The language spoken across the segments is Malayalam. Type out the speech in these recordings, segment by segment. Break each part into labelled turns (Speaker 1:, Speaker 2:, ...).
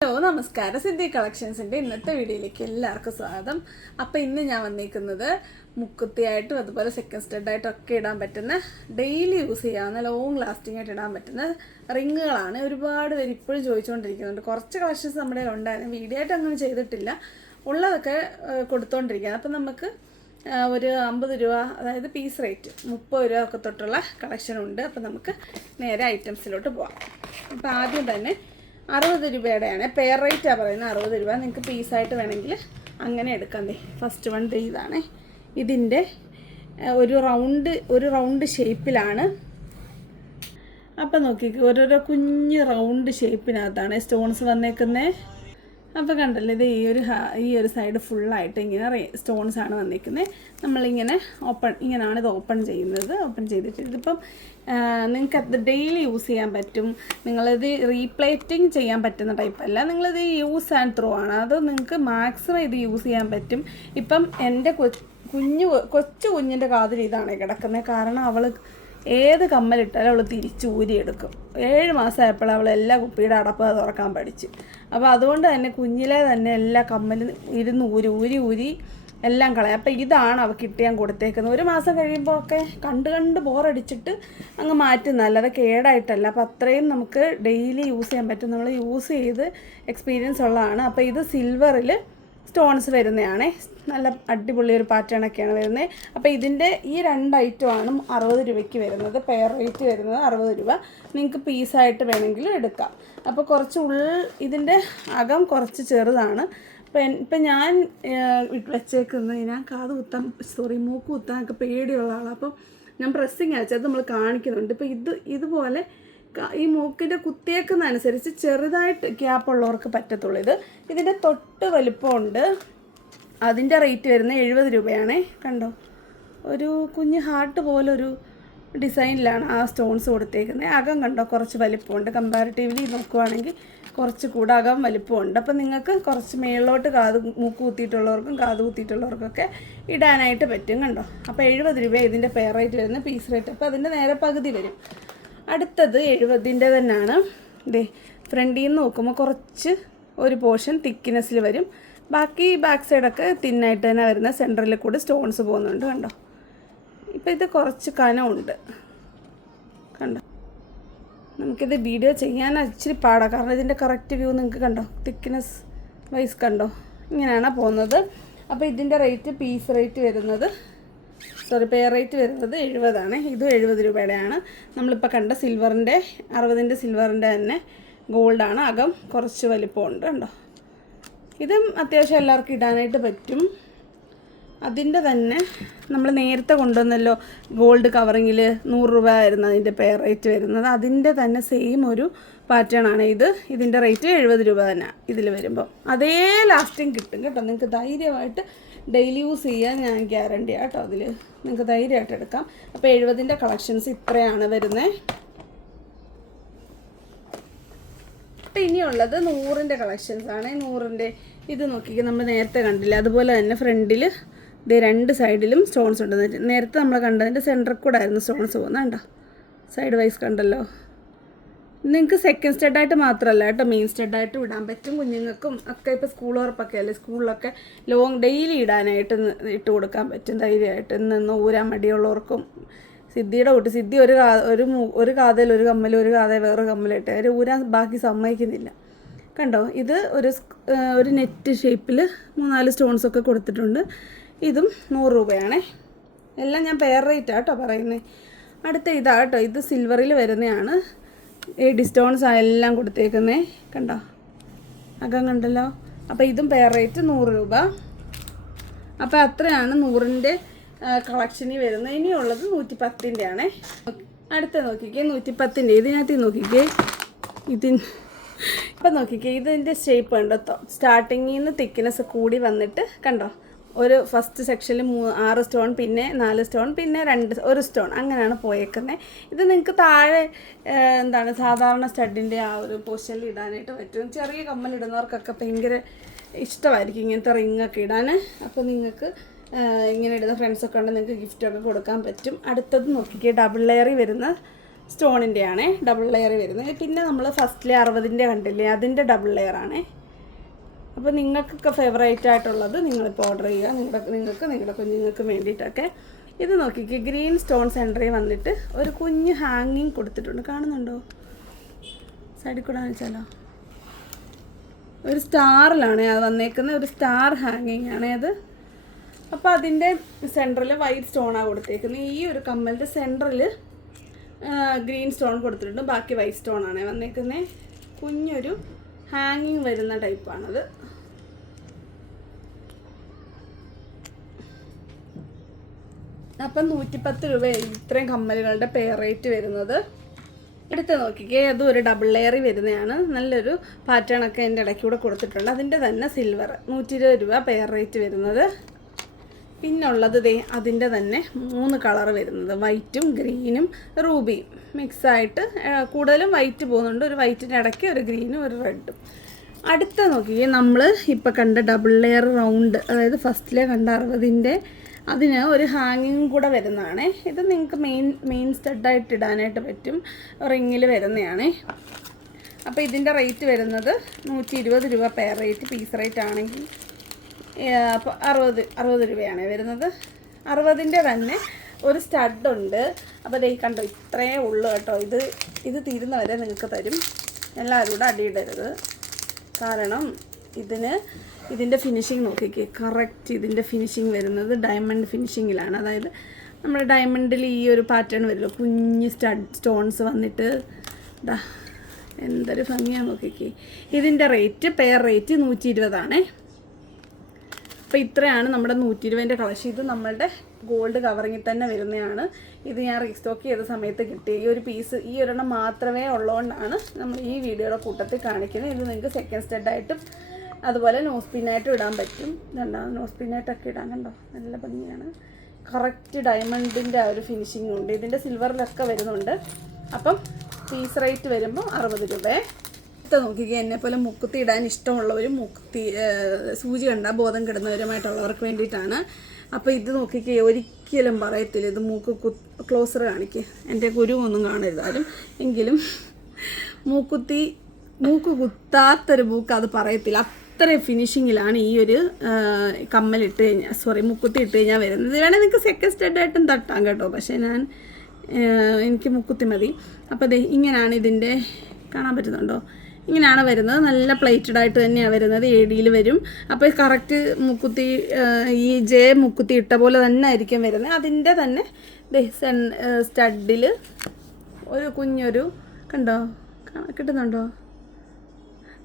Speaker 1: ഹലോ നമസ്കാരം. സിദ്ധി കളക്ഷൻസിന്റെ ഇന്നത്തെ വീഡിയോയിലേക്ക് എല്ലാവർക്കും സ്വാഗതം. അപ്പോൾ ഇന്ന് ഞാൻ വന്നിരിക്കുന്നത് മുക്കുത്തിയായിട്ടും അതുപോലെ സെക്കൻഡ് സ്റ്റഡായിട്ടും ഒക്കെ ഇടാൻ പറ്റുന്ന ഡെയിലി യൂസ് ചെയ്യാവുന്ന ലോങ് ലാസ്റ്റിംഗ് ആയിട്ട് ഇടാൻ പറ്റുന്ന റിങ്ങുകളാണ് ഒരുപാട് പേര് ഇപ്പോഴും ചോദിച്ചുകൊണ്ടിരിക്കുന്നുണ്ട്. കുറച്ച് കളക്ഷൻസ് നമ്മുടെ ഉണ്ടായിരുന്നു വീഡിയോ ആയിട്ട് അങ്ങനെ ചെയ്തിട്ടില്ല. ഉള്ളതൊക്കെ കൊടുത്തോണ്ടിരിക്കുകയാണ്. കൊടുത്തുകൊണ്ടിരിക്കുകയാണ് അപ്പം നമുക്ക് ഒരു അമ്പത് രൂപ അതായത് പീസ് റേറ്റ് മുപ്പത് രൂപ ഒക്കെ തൊട്ടുള്ള കളക്ഷൻ ഉണ്ട്. അപ്പോൾ നമുക്ക് നേരെ ഐറ്റംസിലോട്ട് പോകാം അപ്പോൾ ആദ്യം തന്നെ അറുപത് രൂപയുടെയാണ്. പെയർ റേറ്റാണ് പറയുന്നത് അറുപത് രൂപ. നിങ്ങൾക്ക് പീസായിട്ട് വേണമെങ്കിൽ അങ്ങനെ എടുക്കാം ദേ. First one they ഇതാണേ. ഇതിന്റെ ഒരു റൗണ്ട് ഒരു റൗണ്ട് ഷേപ്പിലാണ് അപ്പം നോക്കിക്കോ ഓരോരോ കുഞ്ഞ് റൗണ്ട് ഷേപ്പിനകത്താണ് സ്റ്റോൺസ് വന്നേക്കുന്നത് അപ്പോൾ കണ്ടല്ലോ ഇത് ഈ ഒരു ഈ ഒരു സൈഡ് ഫുള്ളായിട്ട് ഇങ്ങനെ സ്റ്റോൺസ് ആണ് വന്നിരിക്കുന്നത് നമ്മളിങ്ങനെ ഓപ്പൺ ഇങ്ങനെയാണ് ഇത് ഓപ്പൺ ചെയ്യുന്നത്. ഓപ്പൺ ചെയ്തിട്ട് ഇതിപ്പം നിങ്ങൾക്ക് അത് ഡെയിലി യൂസ് ചെയ്യാൻ പറ്റും. നിങ്ങളിത് റീപ്ലേറ്റിംഗ് ചെയ്യാൻ പറ്റുന്ന ടൈപ്പ് അല്ല. നിങ്ങളിത് യൂസ് ആൻഡ് ത്രോ ആണ്. അത് നിങ്ങൾക്ക് മാക്സിമം ഇത് യൂസ് ചെയ്യാൻ പറ്റും. ഇപ്പം എന്റെ കൊ കുഞ്ഞു കൊച്ചു കുഞ്ഞിന്റെ കാതിൽ ഇതാണ് കിടക്കുന്നത് കാരണം അവൾ ഏത് കമ്മലിട്ടാലും അവൾ തിരിച്ച് ഊരിയെടുക്കും ഏഴ് മാസമായപ്പോൾ അവൾ എല്ലാ കുപ്പിയുടെ അടപ്പ് തുറക്കാൻ പഠിച്ചു. അപ്പോൾ അതുകൊണ്ട് തന്നെ കുഞ്ഞിലെ തന്നെ എല്ലാ കമ്മലും ഇരുന്ന് ഊരി ഊരി ഊരി എല്ലാം കളയും. അപ്പോൾ ഇതാണ് അവൾക്ക് കിട്ടിയാൻ കൊടുത്തേക്കുന്നത്. ഒരു മാസം കഴിയുമ്പോൾ ഒക്കെ കണ്ട് കണ്ട് ബോറടിച്ചിട്ട് അങ്ങ് മാറ്റുന്ന അല്ലാതെ കേടായിട്ടല്ല. അപ്പോൾ അത്രയും നമുക്ക് ഡെയിലി യൂസ് ചെയ്യാൻ പറ്റും. നമ്മൾ യൂസ് ചെയ്ത് എക്സ്പീരിയൻസ് ഉള്ളതാണ്. അപ്പോൾ ഇത് സിൽവറിൽ സ്റ്റോൺസ് വരുന്നതാണ്. നല്ല അടിപൊളി ഒരു പാറ്റേൺ ഒക്കെയാണ് വരുന്നത് അപ്പോൾ ഇതിന്റെ ഈ രണ്ട് ഐറ്റമാണ് അറുപത് രൂപയ്ക്ക് വരുന്നത്. പെയർ റേറ്റ് വരുന്നത് അറുപത് രൂപ. നിങ്ങൾക്ക് പീസായിട്ട് വേണമെങ്കിലും എടുക്കാം. അപ്പോൾ കുറച്ച് ഉൾ ഇതിന്റെ അകം കുറച്ച് ചെറുതാണ്. ഇപ്പം ഇപ്പം ഞാൻ വെച്ചേക്കുന്നത് ഞാൻ കാത് കുത്താൻ സോറി മൂക്ക് കുത്താനൊക്കെ പേടിയുള്ള ആളാണ് അപ്പം ഞാൻ പ്രസ്സിങ് അയച്ചത് നമ്മൾ കാണിക്കുന്നുണ്ട്. ഇപ്പം ഇത് ഇതുപോലെ ഈ മൂക്കിന്റെ കുത്തിയേക്കുന്നതനുസരിച്ച് ചെറുതായിട്ട് ഗ്യാപ്പ് ഉള്ളവർക്ക് പറ്റത്തുള്ളൂ ഇത്. ഇതിന്റെ തൊട്ട് വലിപ്പമുണ്ട്. അതിന്റെ റേറ്റ് വരുന്നത് എഴുപത് രൂപയാണേ. കണ്ടോ? ഒരു കുഞ്ഞ് ഹാർട്ട് പോലെ ഒരു ഡിസൈനിലാണ് ആ സ്റ്റോൺസ് കൊടുത്തേക്കുന്നത്. അകം കണ്ടോ? കുറച്ച് വലിപ്പമുണ്ട്. കമ്പാരിറ്റീവ്ലി നോക്കുവാണെങ്കിൽ കുറച്ച് കൂടെ അകം വലിപ്പമുണ്ട്. അപ്പം നിങ്ങൾക്ക് കുറച്ച് മേളിലോട്ട് കാത് മൂക്ക് കുത്തിയിട്ടുള്ളവർക്കും കാത് കുത്തിയിട്ടുള്ളവർക്കൊക്കെ ഇടാനായിട്ട് പറ്റും. കണ്ടോ? അപ്പോൾ എഴുപത് രൂപ ഇതിന്റെ പെയർ റേറ്റ് വരുന്ന പീസ് റേറ്റ് അപ്പോൾ അതിന്റെ നേരെ പകുതി വരും. അടുത്തത് എഴുപതിന്റെ തന്നെയാണ്. ദേ ഫ്രണ്ടിൽ നിന്ന് നോക്കുമ്പോൾ കുറച്ച് ഒരു പോർഷൻ തിക്നെസ്സിൽ വരും. ബാക്കി ബാക്ക് സൈഡൊക്കെ തിന്നായിട്ട് തന്നെ വരുന്ന സെന്ററിൽ കൂടി സ്റ്റോൺസ് പോകുന്നുണ്ട് കണ്ടോ? ഇപ്പം ഇത് കുറച്ച് കനമുണ്ട്. കണ്ടോ? നമുക്കിത് വീഡിയോ ചെയ്യാൻ ഇച്ചിരി പാടാണ് കാരണം ഇതിന്റെ കറക്റ്റ് വ്യൂ നിങ്ങൾക്ക് കണ്ടോ? തിക്നെസ് വൈസ് കണ്ടോ? ഇങ്ങനെയാണ് പോകുന്നത്. അപ്പോൾ ഇതിന്റെ റേറ്റ് പീസ് റേറ്റ് വരുന്നത് സോറി പേ റേറ്റ് വരുന്നത് എഴുപതാണ്. ഇതും എഴുപത് രൂപയുടെയാണ്. നമ്മളിപ്പോൾ കണ്ട സിൽവറിന്റെ അറുപതിന്റെ സിൽവറിന്റെ തന്നെ ഗോൾഡാണ് അകം കുറച്ച് വലിപ്പമുണ്ട് കണ്ടോ? ഇതും അത്യാവശ്യം എല്ലാവർക്കും ഇടാനായിട്ട് പറ്റും. അതിന്റെ തന്നെ നമ്മൾ നേരത്തെ കൊണ്ടുവന്നല്ലോ ഗോൾഡ് കവറിങ്ങിൽ നൂറ് രൂപ ആയിരുന്നു അതിന്റെ പേ റേറ്റ് വരുന്നത്. അതിന്റെ തന്നെ സെയിം ഒരു പാറ്റേൺ ആണ് ഇത്. ഇതിന്റെ റേറ്റ് എഴുപത് രൂപ തന്നെ ഇതിൽ വരുമ്പോൾ അതേ ലാസ്റ്റിങ് കിട്ടും കേട്ടോ. നിങ്ങൾക്ക് ധൈര്യമായിട്ട് ഡെയിലി യൂസ് ചെയ്യാൻ ഞാൻ ഗ്യാരണ്ടി ആട്ടോ അതിൽ നിങ്ങൾക്ക് ധൈര്യമായിട്ട് എടുക്കാം. അപ്പോൾ എഴുപതിന്റെ കളക്ഷൻസ് ഇത്രയാണ് വരുന്നത് ഇനിയുള്ളത് നൂറിന്റെ കളക്ഷൻസ് ആണ്. നൂറിന്റെ ഇത് നോക്കിക്കുക നമ്മൾ നേരത്തെ കണ്ടില്ല? അതുപോലെ തന്നെ ഫ്രണ്ടിൽ ഇത് രണ്ട് സൈഡിലും സ്റ്റോൺസ് ഉണ്ട്. നേരത്തെ നമ്മൾ കണ്ടതിന്റെ സെന്ററിൽ കൂടെ ആയിരുന്നു സ്റ്റോൺസ് പോകുന്നത്. കണ്ടോ? സൈഡ് വൈസ് കണ്ടല്ലോ. നിങ്ങൾക്ക് സെക്കൻഡ് സ്റ്റെഡായിട്ട് മാത്രമല്ല കേട്ടോ. മെയിൻ സ്റ്റെഡായിട്ട് വിടാൻ പറ്റും കുഞ്ഞുങ്ങൾക്കും. ഒക്കെ ഇപ്പോൾ സ്കൂൾ ഉറപ്പൊക്കെ അല്ലേ? സ്കൂളിലൊക്കെ ലോങ് ഡെയിലി ഇടാനായിട്ട് ഇട്ട് കൊടുക്കാൻ പറ്റും ധൈര്യമായിട്ട്. നിന്ന് ഊരാൻ മടിയുള്ളവർക്കും സിദ്ധിയുടെ കൂട്ട് സിദ്ധി ഒരു കാ ഒരു ഒരു കാതയിൽ ഒരു കമ്മൽ ഒരു കാതയിൽ വേറെ കമ്മലിട്ട് അവർ ഊരാൻ ബാക്കി സമ്മതിക്കുന്നില്ല. കണ്ടോ? ഇത് ഒരു ഒരു നെറ്റ് ഷേപ്പിൽ മൂന്നാൽ സ്റ്റോൺസൊക്കെ കൊടുത്തിട്ടുണ്ട്. ഇതും നൂറ് രൂപയാണേ. എല്ലാം ഞാൻ പെയർ റേറ്റാട്ടോ പറയുന്നത് അടുത്ത ഇതാട്ടോ ഇത് സിൽവറിൽ വരുന്നതാണ്. ഈ ഡിസ്റ്റോൺസ് എല്ലാം കൊടുത്തേക്കുന്നേ. കണ്ടോ? അകം കണ്ടല്ലോ? അപ്പോൾ ഇതും പെയർ റേറ്റ് നൂറ് രൂപ. അപ്പോൾ അത്രയാണ് നൂറിന്റെ കളക്ഷനിൽ വരുന്നത്. ഇനിയുള്ളത് നൂറ്റി പത്തിന്റെ ആണേ അടുത്ത നോക്കിക്കേ നൂറ്റി പത്തിന്റെ ഇതിനകത്ത് നോക്കിക്കേ. ഇതിന് ഇപ്പം നോക്കിക്കേ ഇതിന്റെ ഷേപ്പ് കണ്ടോ? സ്റ്റാർട്ടിങ്ങിൽ നിന്ന് തിക്നെസ് കൂടി വന്നിട്ട് കണ്ടോ? ഒരു ഫസ്റ്റ് സെക്ഷനിൽ മൂ ആറ് സ്റ്റോൺ പിന്നെ നാല് സ്റ്റോൺ പിന്നെ രണ്ട് ഒരു സ്റ്റോൺ അങ്ങനെയാണ് പോയേക്കുന്നത് ഇത് നിങ്ങൾക്ക് താഴെ എന്താണ് സാധാരണ സ്റ്റഡിന്റെ ആ ഒരു പൊസിഷനിൽ ഇടാനായിട്ട് പറ്റും. ചെറിയ കമ്മലിടുന്നവർക്കൊക്കെ ഭയങ്കര ഇഷ്ടമായിരിക്കും ഇങ്ങനത്തെ റിങ്ങൊക്കെ ഇടാൻ അപ്പോൾ നിങ്ങൾക്ക് ഇങ്ങനെ ഇടുന്ന ഫ്രണ്ട്സൊക്കെ ഉണ്ടെങ്കിൽ നിങ്ങൾക്ക് ഗിഫ്റ്റൊക്കെ കൊടുക്കാൻ പറ്റും. അടുത്തത് നോക്കിക്കേ ഡബിൾ ലെയറി വരുന്ന സ്റ്റോണിന്റെ ആണേ ഡബിൾ ലെയറി വരുന്നത് പിന്നെ നമ്മൾ ഫസ്റ്റിലെ അറുപതിന്റെ കണ്ടില്ലേ അതിന്റെ ഡബിൾ ലെയർ ആണേ. അപ്പോൾ നിങ്ങൾക്കൊക്കെ ഫേവറേറ്റ് ആയിട്ടുള്ളത് നിങ്ങളിപ്പോൾ ഓർഡർ ചെയ്യുക. നിങ്ങളുടെ നിങ്ങൾക്ക് നിങ്ങളുടെ കുഞ്ഞുങ്ങൾക്ക് വേണ്ടിയിട്ടൊക്കെ ഇത് നോക്കിക്കേ. ഗ്രീൻ സ്റ്റോൺ സെന്ററിൽ വന്നിട്ട് ഒരു കുഞ്ഞ് ഹാങ്ങിങ് കൊടുത്തിട്ടുണ്ട്. കാണുന്നുണ്ടോ? സൈഡിൽ കൂടെ വെച്ചാലോ ഒരു സ്റ്റാറിലാണ് അത് വന്നേക്കുന്നത് ഒരു സ്റ്റാർ ഹാങ്ങിങ് ആണ് അത്. അപ്പോൾ അതിന്റെ സെന്ററിൽ വൈറ്റ് സ്റ്റോണാണ് കൊടുത്തേക്കുന്നത് ഈ ഒരു കമ്മലിന്റെ സെന്ററിൽ ഗ്രീൻ സ്റ്റോൺ കൊടുത്തിട്ടുണ്ട്. ബാക്കി വൈറ്റ് സ്റ്റോൺ ആണ് വന്നേക്കുന്നത് കുഞ്ഞൊരു ഹാങ്ങിങ് വരുന്ന ടൈപ്പാണത് അപ്പം നൂറ്റിപ്പത്ത് രൂപ ഇത്രയും കമ്മലുകളുടെ പേ റേറ്റ് വരുന്നത്. എടുത്ത് നോക്കിക്കേ അതും ഒരു ഡബിൾ ലെയറി വരുന്നതാണ്. നല്ലൊരു പാറ്റേൺ ഒക്കെ എന്റെ ഇടയ്ക്കൂടെ കൊടുത്തിട്ടുണ്ട്. അതിന്റെ തന്നെ സിൽവർ നൂറ്റി ഇരുപത് രൂപ പെയർ റേറ്റ് വരുന്നത്. പിന്നുള്ളത് ദേ അതിന്റെ തന്നെ മൂന്ന് കളർ വരുന്നത്. വൈറ്റും ഗ്രീനും റൂബിയും മിക്സായിട്ട് കൂടുതലും വൈറ്റ് പോകുന്നുണ്ട്. ഒരു വൈറ്റിന്റെ ഇടയ്ക്ക് ഒരു ഗ്രീനും ഒരു റെഡും. അടുത്ത നോക്കിയേ നമ്മൾ ഇപ്പോൾ കണ്ട ഡബിൾ ലെയർ റൗണ്ട് അതായത് ഫസ്റ്റിലെ കണ്ട അറുപതിന്റെ അതിന് ഒരു ഹാങ്ങിങ് കൂടെ വരുന്നതാണ്. ഇത് നിങ്ങൾക്ക് മെയിൻ മെയിൻ സ്റ്റഡായിട്ട് ഇടാനായിട്ട് പറ്റും. റിങ്ങിൽ വരുന്നതാണ്. അപ്പോൾ ഇതിന്റെ റേറ്റ് വരുന്നത് നൂറ്റി ഇരുപത് രൂപ പെയർ റേറ്റ് പീസ് റേറ്റ് ആണെങ്കിൽ. അറുപത് അറുപത് രൂപയാണ് വരുന്നത്. അറുപതിന്റെ തന്നെ ഒരു സ്റ്റഡുണ്ട് അപ്പോൾ ദേ കണ്ടോ ഇത്രയേ ഉള്ളൂ കേട്ടോ. ഇത് ഇത് തീരുന്നവരെ നിങ്ങൾക്ക് തരും. എല്ലാവരും കൂടെ അടിയിടരുത്. കാരണം ഇതിന് ഇതിന്റെ ഫിനിഷിങ് നോക്കിക്കേ. കറക്റ്റ് ഇതിന്റെ ഫിനിഷിങ് വരുന്നത് ഡയമണ്ട് ഫിനിഷിങ്ങിലാണ് അതായത് നമ്മൾ ഡയമണ്ടിൽ ഈ ഒരു പാറ്റേൺ വരുമല്ലോ. കുഞ്ഞ് സ്റ്റഡ് സ്റ്റോൺസ് വന്നിട്ട്. എന്തൊരു ഭംഗിയാണ് നോക്കിക്കേ. ഇതിന്റെ റേറ്റ് പെയർ റേറ്റ് നൂറ്റി ഇരുപതാണേ അപ്പോൾ ഇത്രയാണ് നമ്മുടെ നൂറ്റി ഇരുപതിന്റെ കളക്ഷൻ ഇത് നമ്മളുടെ ഗോൾഡ് കവറിങ്ങിൽ തന്നെ വരുന്നതാണ്. ഇത് ഞാൻ റീസ്റ്റോക്ക് ചെയ്ത സമയത്ത് കിട്ടിയ ഈ ഒരു പീസ് ഈ ഒരെണ്ണം മാത്രമേ ഉള്ളതുകൊണ്ടാണ് നമ്മൾ ഈ വീഡിയോയുടെ കൂട്ടത്തിൽ കാണിക്കുന്നത്. ഇത് നിങ്ങൾക്ക് സെക്കൻഡ് സ്റ്റെഡായിട്ടും അതുപോലെ നോസ് പിന്നായിട്ടും ഇടാൻ പറ്റും. രണ്ടാമത് നോസ് പിന്നായിട്ടൊക്കെ ഇടാൻ കണ്ടോ? നല്ല ഭംഗിയാണ്. കറക്റ്റ് ഡയമണ്ടിന്റെ ആ ഒരു ഫിനിഷിംഗ് ഉണ്ട്. ഇതിന്റെ സിൽവറിലൊക്കെ വരുന്നുണ്ട്. അപ്പം പീസ് റേറ്റ് വരുമ്പോൾ അറുപത് രൂപയെ നോക്കിക്കുക എന്നെ പോലെ മുക്കുത്തി ഇടാൻ ഇഷ്ടമുള്ളവരും മുക്കുത്തി സൂചി കണ്ട ബോധം കിടന്നവരുമായിട്ടുള്ളവർക്ക് വേണ്ടിയിട്ടാണ്. അപ്പോൾ ഇത് നോക്കിക്കുക ഒരിക്കലും പറയത്തില്ല ഇത് മൂക്ക് ക്ലോസർ കാണിക്കുക എന്റെ ഗുരു കാണരുത് ആരും എങ്കിലും മൂക്കുത്തി മൂക്ക് കുത്താത്തൊരു മൂക്ക് അത് പറയത്തില്ല. അത്ര ഫിനിഷിങ്ങിലാണ് ഈ ഒരു കമ്മൽ കമ്മലിട്ട് കഴിഞ്ഞാൽ സോറി മുക്കുത്തി ഇട്ട് കഴിഞ്ഞാൽ വരുന്നത്. വേണേൽ നിങ്ങൾക്ക് സെക്കൻഡ് സ്റ്റെഡായിട്ടും തട്ടാം കേട്ടോ. പക്ഷേ ഞാൻ എനിക്ക് മുക്കുത്തി മതി. അപ്പോൾ ദേ ഇങ്ങനെയാണ് ഇതിന്റെ കാണാൻ പറ്റുന്നുണ്ടോ? ഇങ്ങനെയാണ് വരുന്നത്. നല്ല പ്ലേറ്റഡ് ആയിട്ട് തന്നെയാണ് വരുന്നത്. എ ഡിയിൽ വരും. അപ്പോൾ കറക്റ്റ് മുക്കുത്തി ഈ ജെ മുക്കുത്തി ഇട്ട പോലെ തന്നെ ആയിരിക്കും വരുന്നത്. അതിന്റെ തന്നെ സ്റ്റഡിൽ ഒരു കുഞ്ഞൊരു കണ്ടോ? കിട്ടുന്നുണ്ടോ?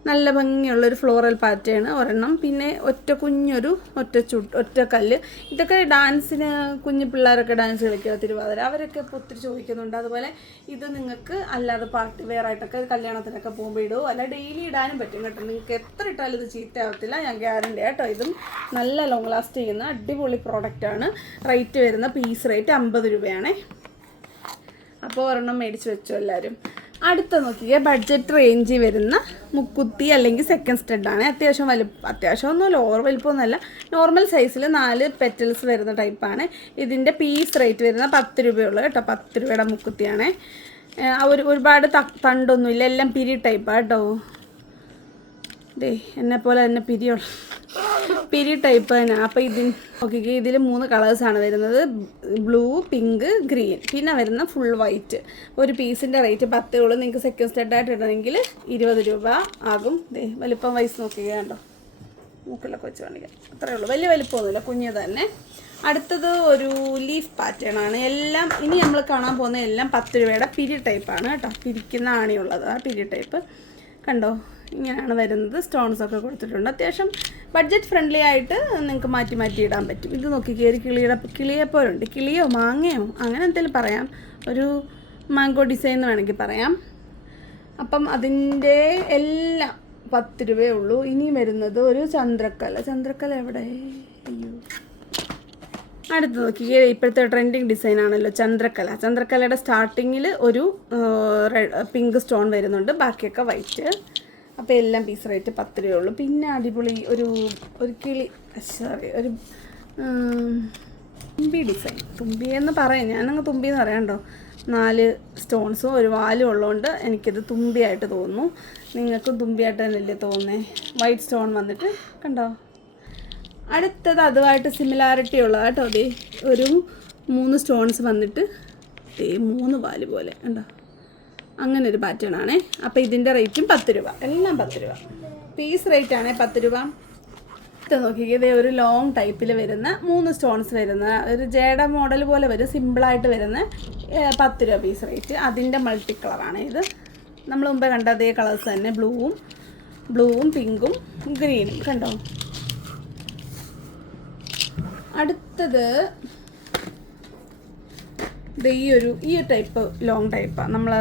Speaker 1: നല്ല ഭംഗിയുള്ളൊരു ഫ്ലോറൽ പാറ്റേൺ ഒരെണ്ണം. പിന്നെ ഒറ്റ കുഞ്ഞൊരു ഒറ്റ ചു ഒറ്റ കല്ല്. ഇതൊക്കെ ഡാൻസിന് കുഞ്ഞു പിള്ളേരൊക്കെ ഡാൻസ് കളിക്കുക തിരുവാതിര. അവരൊക്കെ ഇപ്പോൾ ഒത്തിരി ചോദിക്കുന്നുണ്ട്. അതുപോലെ ഇത് നിങ്ങൾക്ക് അല്ലാതെ പാർട്ടി വെയർ ആയിട്ടൊക്കെ കല്യാണത്തിനൊക്കെ പോകുമ്പോൾ ഇടുമോ അല്ല ഡെയിലി ഇടാനും പറ്റും കേട്ടോ. നിങ്ങൾക്ക് എത്ര ഇട്ടാലും ഇത് ചീത്തയാവത്തില്ല. ഞാൻ ഗ്യാരണ്ടി കേട്ടോ ഇതും നല്ല ലോങ് ലാസ്റ്റ് ചെയ്യുന്ന അടിപൊളി പ്രോഡക്റ്റാണ് റേറ്റ് വരുന്ന പീസ് റേറ്റ് അമ്പത് രൂപയാണേ. അപ്പോൾ ഒരെണ്ണം മേടിച്ച് വെച്ചു എല്ലാവരും അടുത്ത നോക്കിയ ബഡ്ജറ്റ് റേഞ്ചിൽ വരുന്ന മുക്കുത്തി അല്ലെങ്കിൽ സെക്കൻഡ് സ്റ്റെഡാണ് അത്യാവശ്യം വലുപ്പം അത്യാവശ്യം ഒന്നും ഓവർ വലുപ്പമൊന്നുമല്ല നോർമൽ സൈസിൽ നാല് പെറ്റൽസ് വരുന്ന ടൈപ്പാണ് ഇതിന്റെ പീസ് റേറ്റ് വരുന്ന പത്ത് രൂപയുള്ളൂ കേട്ടോ പത്ത് രൂപയുടെ മുക്കുത്തിയാണ്. ഒരു ഒരുപാട് തണ്ടൊന്നുമില്ല എല്ലാം പിരി ടൈപ്പാണ് കേട്ടോ. ദേ എന്നെ പോലെ തന്നെ പിരിയുള്ള പിരി ടൈപ്പ് തന്നെ. അപ്പോൾ ഇതിന് ഓക്കെ ഇതിൽ മൂന്ന് ആണ് വരുന്നത്. Blue pink green. പിന്നെ വരുന്ന ഫുൾ വൈറ്റ് ഒരു പീസിന്റെ റേറ്റ് പത്തേ ഉള്ളൂ നിങ്ങൾക്ക് സെക്കൻഡ് സ്റ്റെഡായിട്ട് ഇടണമെങ്കിൽ ഇരുപത് രൂപ ആകും. ദേ വലിപ്പം വൈസ് നോക്കുകയാണ്ടോ മൂക്കിലൊക്കെ വെച്ച് കാണിക്കാം. അത്രയേ ഉള്ളൂ. വലിയ വലിപ്പമൊന്നുമില്ല കുഞ്ഞ് തന്നെ. അടുത്തത് ഒരു ലീഫ് പാറ്റേൺ ആണ്. എല്ലാം ഇനി നമ്മൾ കാണാൻ പോകുന്ന എല്ലാം പത്ത് രൂപയുടെ പിരി ടൈപ്പാണ് കേട്ടോ. പിരിക്കുന്ന ആണിയുള്ളത്. ആ പിരി ടൈപ്പ് കണ്ടോ? ഇങ്ങനെയാണ് വരുന്നത്. സ്റ്റോൺസ് ഒക്കെ കൊടുത്തിട്ടുണ്ട്. അത്യാവശ്യം ബഡ്ജറ്റ് ഫ്രണ്ട്ലി ആയിട്ട് നിങ്ങൾക്ക് മാറ്റി മാറ്റി ഇടാൻ പറ്റും. ഇത് നോക്കി കയറി കിളിയുടെ കിളിയെ പോലുണ്ട്. കിളിയോ മാങ്ങയോ അങ്ങനെ എന്തെങ്കിലും പറയാം. ഒരു മാങ്കോ ഡിസൈൻ എന്ന് വേണമെങ്കിൽ പറയാം. അപ്പം അതിന്റെ എല്ലാം പത്ത് രൂപയേ ഉള്ളൂ. ഇനി വരുന്നത് ഒരു ചന്ദ്രക്കല. ചന്ദ്രക്കല എവിടെ? അയ്യോ. അടുത്ത് നോക്കിയേ ഇപ്പോഴത്തെ ട്രെൻഡിങ് ഡിസൈൻ ആണല്ലോ ചന്ദ്രക്കല. ചന്ദ്രക്കലയുടെ സ്റ്റാർട്ടിങ്ങിൽ ഒരു പിങ്ക് സ്റ്റോൺ വരുന്നുണ്ട്. ബാക്കിയൊക്കെ വൈറ്റ് അപ്പോൾ എല്ലാം പീസ് റേറ്റ് പത്ത് രൂപ ഉള്ളൂ. പിന്നെ അടിപൊളി ഒരു ഒരു കിളി സോറി ഒരു തുമ്പി ഡിസൈൻ തുമ്പി എന്ന് പറയാം. ഞാനങ്ങ് തുമ്പി എന്ന് പറയാണ്ടോ നാല് സ്റ്റോൺസും ഒരു വാലും ഉള്ളതുകൊണ്ട് എനിക്കിത് തുമ്പിയായിട്ട് തോന്നുന്നു. നിങ്ങൾക്കും തുമ്പിയായിട്ട് തന്നെയല്ലേ തോന്നുന്നേ? വൈറ്റ് സ്റ്റോൺ വന്നിട്ട് കണ്ടോ? അടുത്തത് അതുമായിട്ട് സിമിലാരിറ്റി ഉള്ളത് കേട്ടോ ഒരു മൂന്ന് സ്റ്റോൺസ് വന്നിട്ട് മൂന്ന് വാൽ പോലെ. കണ്ടോ? അങ്ങനെ ഒരു പാറ്റേൺ ആണേ അപ്പോൾ ഇതിന്റെ റേറ്റും പത്ത് രൂപ. എല്ലാം പത്ത് രൂപ. പീസ് റേറ്റ് ആണേ പത്ത് രൂപ. ഇത് നോക്കിക്കേ ഇതേ ഒരു ലോങ് ടൈപ്പിൽ വരുന്ന മൂന്ന് സ്റ്റോൺസ് വരുന്ന ഒരു ജേഡ മോഡൽ പോലെ വരും സിമ്പിളായിട്ട് വരുന്ന പത്ത് രൂപ പീസ് റേറ്റ് അതിന്റെ മൾട്ടി കളറാണ് ഇത്. നമ്മൾ മുമ്പേ കണ്ട അതേ കളേഴ്സ് തന്നെ ബ്ലൂവും ബ്ലൂവും പിങ്കും ഗ്രീനും കണ്ടോ? അടുത്തത് ഇത് ഈ ഒരു ഈ ടൈപ്പ് ലോങ് ടൈപ്പാണ് നമ്മൾ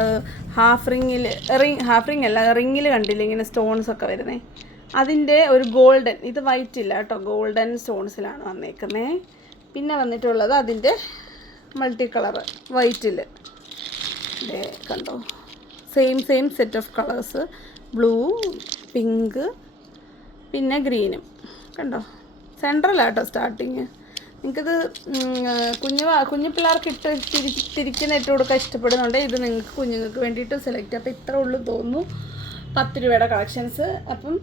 Speaker 1: ഹാഫ് റിങ്ങിൽ റിങ് ഹാഫ് റിങ് അല്ല റിങ്ങിൽ കണ്ടില്ല ഇങ്ങനെ സ്റ്റോൺസ് ഒക്കെ വരുന്നേ? അതിന്റെ ഒരു ഗോൾഡൻ ഇത് വൈറ്റ് ഇല്ല കേട്ടോ. ഗോൾഡൻ സ്റ്റോൺസിലാണ് വന്നേക്കുന്നത് പിന്നെ വന്നിട്ടുള്ളത് അതിന്റെ മൾട്ടി കളർ വൈറ്റിൽ ഇതേ കണ്ടോ? Same same set of colours blue pink പിന്നെ ഗ്രീനും കണ്ടോ? സെൻട്രലാട്ടോ സ്റ്റാർട്ടിങ് നിങ്ങൾക്കിത് കുഞ്ഞു കുഞ്ഞു പിള്ളേർക്ക് ഇട്ട് തിരി തിരിക്കുന്ന ഇട്ട് കൊടുക്കാൻ ഇഷ്ടപ്പെടുന്നുണ്ട്. ഇത് നിങ്ങൾക്ക് കുഞ്ഞുങ്ങൾക്ക് വേണ്ടിയിട്ട് സെലക്ട് അപ്പോൾ ഇത്ര ഉള്ളൂ തോന്നുന്നു. പത്ത് രൂപയുടെ കളക്ഷൻസ് അപ്പം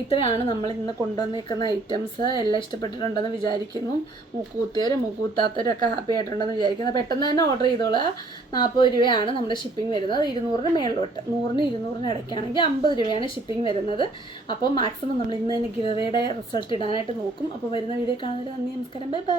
Speaker 1: ഇത്രയാണ് നമ്മൾ ഇന്ന് കൊണ്ടുവന്നിരിക്കുന്ന ഐറ്റംസ് എല്ലാം ഇഷ്ടപ്പെട്ടിട്ടുണ്ടെന്ന് വിചാരിക്കുന്നു. മൂക്കൂത്തിയവരും മൂക്കൂത്താത്തവരൊക്കെ ഹാപ്പി ആയിട്ടുണ്ടെന്ന് വിചാരിക്കുന്നു. പെട്ടെന്ന് തന്നെ ഓർഡർ ചെയ്തോളുക നാൽപ്പത് രൂപയാണ് നമ്മുടെ ഷിപ്പിംഗ് വരുന്നത്. ഇരുന്നൂറിന് മേളിലോട്ട്. നൂറിന് ഇരുന്നൂറിന് ഇടയ്ക്കാണെങ്കിൽ അമ്പത് രൂപയാണ് ഷിപ്പിംഗ് വരുന്നത്. അപ്പോൾ മാക്സിമം നമ്മൾ ഇന്ന് തന്നെ ഗിവേയുടെ റിസൾട്ട് ഇടാനായിട്ട് നോക്കും. അപ്പോൾ വരുന്ന വീഡിയോ കാണുന്നതിന് നന്ദി നമസ്കാരം. Bye bye